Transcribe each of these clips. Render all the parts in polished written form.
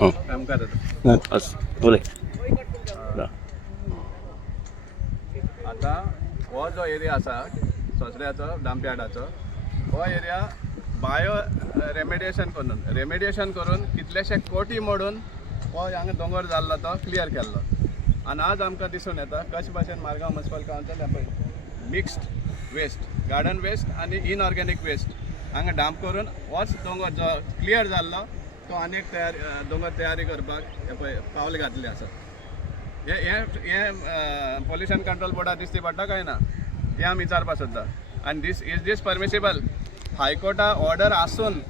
कामगार बोले आता हो जो एरिया आसा सोसऱ्याचो डांप्यार्डाचो हो एरिया बायो रेमेडिएशन करून कितलेशे कोटी मोडून हो हांगा दोंगर जाल्लो तो क्लियर केल्लो आनी आज आमकां दिसून येता कशे भाशेन मारगांव म्युनिसिपल कावन्सिल पळय मिक्स्ड वेस्ट गार्डन वेस्ट आनी इनऑर्गेनीक वेस्ट हांगा डांप करून होच दोंगर जो क्लियर जाल्लो तो आनीक दोंगर तयारी करपाक हे पळय पावल घातले आसा हे पोल्युशन कंट्रोल बोर्डाक दिसती पडटा काय ना हे आमी विचारपाक सोदता आनी दिस परमिसिबल हायकोर्टा ऑर्डर आसून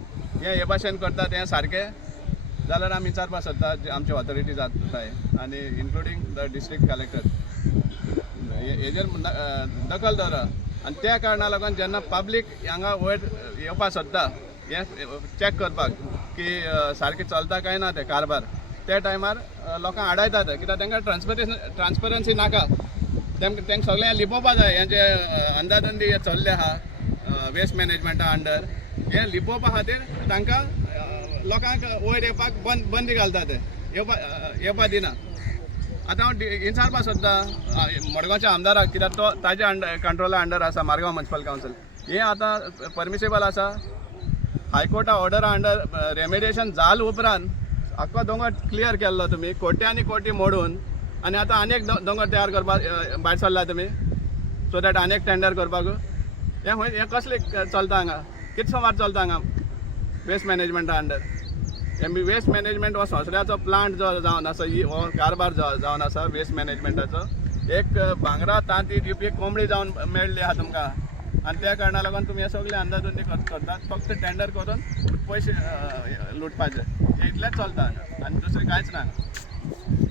हे भाशेन करतात हे सारकें जाल्यार आमी विचारपाक सोदता आमचे ऑथॉरिटीज आसाय आनी इन्क्लुडींग द डिस्ट्रिक्ट कलेक्टर हेजेर दखल दवरा आनी त्या कारणाक लागून जेन्ना पब्लीक हांगा वयर येवपाक सोदता हे चॅक करपाक की सारकें चलता काय ना ते कारभार त्या टायमार लोकांक आडायतात कित्याक तांकां ट्रान्सपरन्सी नाका तांकां सगळें लिपोवपा जाय हें जे अंदाधुंदी हे चल्ले आहा वेस्ट मॅनेजमेंटा अंडर हे लिपोवपा खातीर तांकां लोकांक वयर येवपाक बंदी घालता ते येवपा दिना आतां हांव विचारपाक सोदतां मडगांवच्या आमदाराक कित्याक तो ताज्या कंट्रोला अंडर आसा मारगांव म्युनिसिपल कावन्सिल हें आतां परमिसिबल आसा हायकोर्टा ऑर्डरा अंडर रेमेडिएशन जाल उपरांत आख्खो दोंगर क्लियर केल्लो तुमी कोट्यांनी कोटी मोडून आनी आतां आनीक दोंगर तयार करपाक भायर सरला तुमी सो दॅट आनीक टेंडर करपाक हें कसलें चलता हांगा कितें सुमार चलता हांगा वेस्ट मॅनेजमेंटा अंडर हे वेस्ट मॅनेजमेंट हो सोंसऱ्याचो प्लांट जो जावन आसा हो कारबार जावन आसा वेस्ट मॅनेजमेंटाचो एक भांगरा तांती दिवपी कोंबडी जावन मेळ्ळी आहा तुमकां आनी त्या कारणाक लागून तुमी हे सगळे अंदाधुंदी करतात फक्त टेंडर करून पयशे लुटपाचे हे इतलेंच चलता हांगा आनी दुसरें कांयच ना हांगा